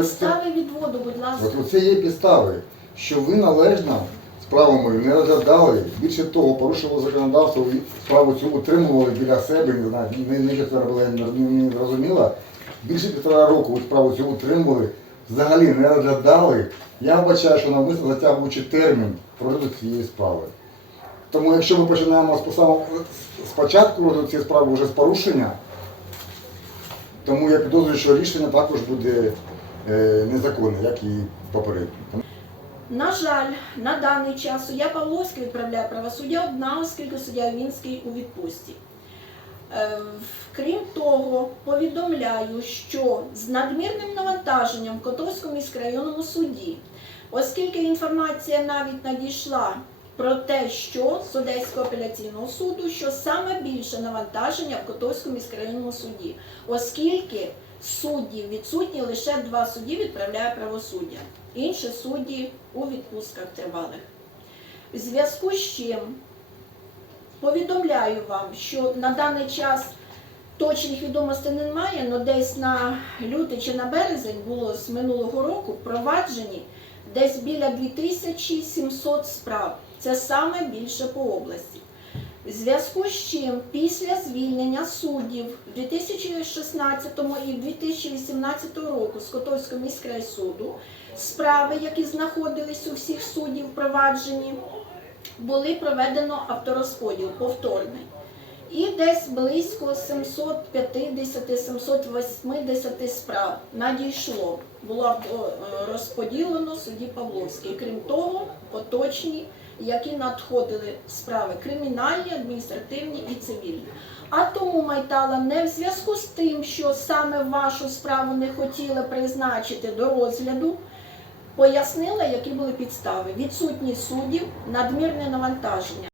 Підстави відводу, будь ласка. От це є підстави, що ви належно справу мою не розглядали. Більше того, порушували законодавство, і справу цю утримували біля себе, не знаю, це робила, не, зрозуміла. Більше півтора року ви справу цю утримували, взагалі не розглядали. Я вбачаю, що навмисно затягуючи термін розгляду цієї справи. Тому якщо ми починаємо з самого- з початку розгляду цієї справи вже з порушення, тому я підозрюю, що рішення також буде е, незаконне, як і попереднє. На жаль, на даний час суддя Павловський відправляє правосуддя одна, оскільки суддя Вінський у відпустці. Е, Крім того, повідомляю, що з надмірним навантаженням в Котовському міськрайонному суді, оскільки інформація навіть надійшла про те, що з Одеського апеляційного суду, що саме більше навантаження в Котовському міськрайонному суді, оскільки суддів відсутні лише два судді відправляє правосуддя. Інші судді у відпустках тривалих. В зв'язку з чим повідомляю вам, що на даний час точних відомостей немає, але десь на лютий чи на березень було з минулого року проваджені десь біля 2700 справ. Це саме більше по області. Зв'язку з чим після звільнення суддів в 2016 і 2018 року з Котовського міськрайсуду справи, які знаходились у всіх суддів впроваджені, були проведено авторозподіл повторний. І десь близько 750-780 справ надійшло, було е, розподілено судді Павловський. Крім того, поточні, які надходили справи кримінальні, адміністративні і цивільні. А тому Майтала не в зв'язку з тим, що саме вашу справу не хотіли призначити до розгляду, пояснила, які були підстави. Відсутність суддів, надмірне навантаження.